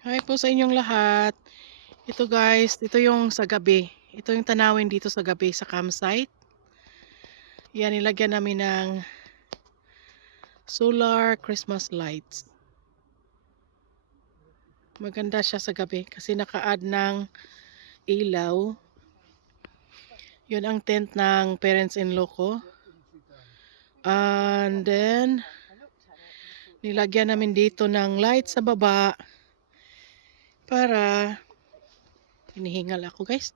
Hi po sa inyong lahat. Ito guys, ito yung sa gabi. Ito yung tanawin dito sa gabi sa campsite. Yan, nilagyan namin ng solar Christmas lights. Maganda siya sa gabi kasi naka-add ng ilaw. Yun ang tent ng parents-in-law ko. And then, nilagyan namin dito ng light sa baba para hinihingal ako guys.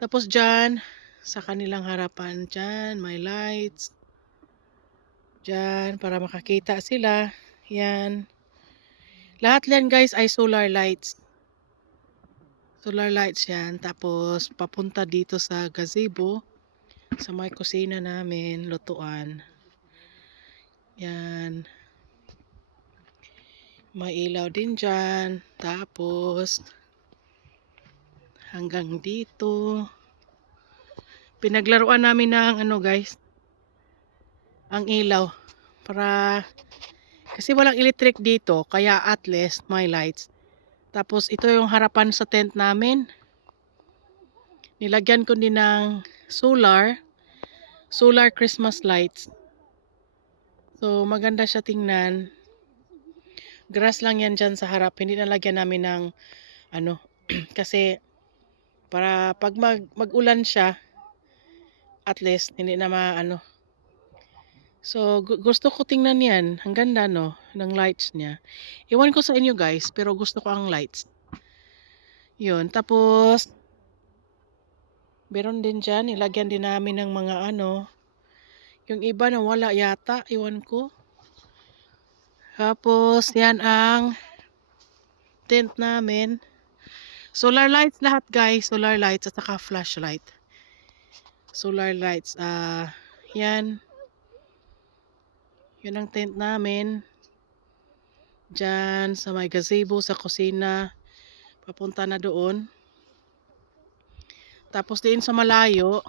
Tapos dyan, sa kanilang harapan dyan, may lights. Dyan, para makakita sila. Yan. Lahat yan guys ay solar lights. Solar lights yan. Tapos papunta dito sa gazebo. Sa may kusina namin, lutuan. Yan. May ilaw din dyan. Tapos, hanggang dito. Pinaglaruan namin ng ano guys, ang ilaw. Para, kasi walang electric dito, kaya at least may lights. Tapos, ito yung harapan sa tent namin. Nilagyan ko din ng solar, solar Christmas lights. So, maganda siya tingnan. Grass lang yan dyan sa harap. Hindi nalagyan namin ng ano, kasi para pag mag, mag-ulan siya, at least hindi na maano. So, gu- gusto ko tingnan yan. Ang ganda, no? Ng lights niya. Iwan ko sa inyo, guys. Pero gusto ko ang lights. Yun. Tapos, meron din dyan. Ilagyan din namin ng mga ano. Yung iba na wala yata. Iwan ko. Tapos, yan ang tent namin. Solar lights lahat guys. Solar lights at saka flashlight. Solar lights. Ah, yan. Yun ang tent namin. Diyan sa may gazebo sa kusina. Papunta na doon. Tapos din sa malayo,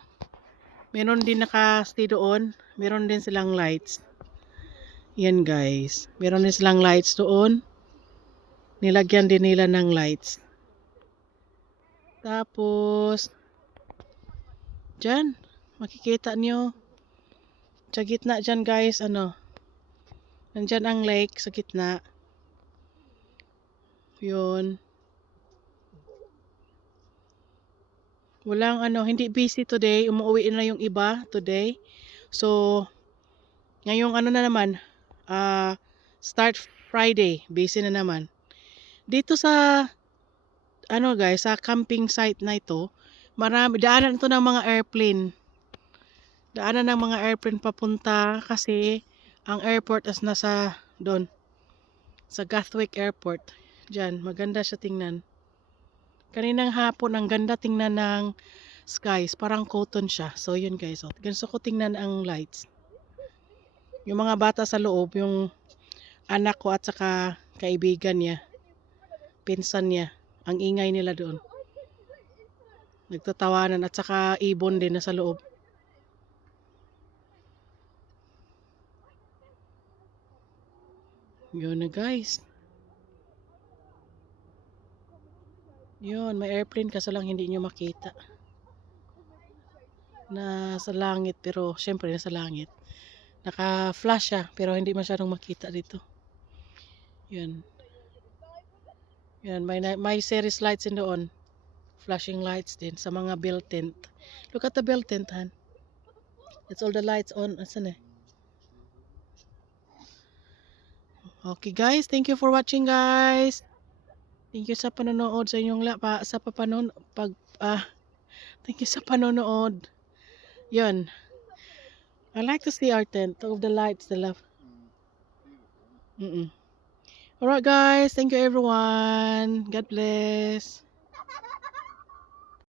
meron din naka-stay doon. Meron din silang lights. Yan guys. Meron din silang lights doon. Nilagyan din nila ng lights. Tapos, dyan, makikita nyo. Sa gitna dyan guys, ano, nandyan ang lake sa gitna. Yun. Walang ano, hindi busy today. Umuwi na yung iba today. So, ngayong ano na naman, ah start Friday, busy na naman. Dito sa ano guys, sa camping site na ito, marami daanan ito ng mga airplane. Daanan ng mga airplane papunta kasi ang airport is nasa doon. Sa Gatwick Airport. Diyan, maganda siya tingnan. Kaninang hapon, ang ganda tingnan ng skies. Parang cotton siya. So, yun guys. Oh. Gusto ko tingnan ang lights. Yung mga bata sa loob, yung anak ko at saka kaibigan niya, pinsan niya, ang ingay nila doon. Nagtatawanan at saka ibon din na sa loob. Yun na guys. Yun, may airplane kaso lang hindi nyo makita. Nasa langit pero syempre nasa langit. Naka-flash siya pero hindi masyadong makita dito. Yun. Yan, may, may series lights in doon. Flashing lights din sa mga bell tent. Look at the bell tent, han. It's all the lights on. Asan eh? Okay guys, thank you for watching guys. Thank you sa panonood sa inyong la pa, sa papanon pag ah thank you sa panonood. Yun. I like to see our tent of the lights, the love. Mm-mm. Alright guys, thank you everyone. God bless.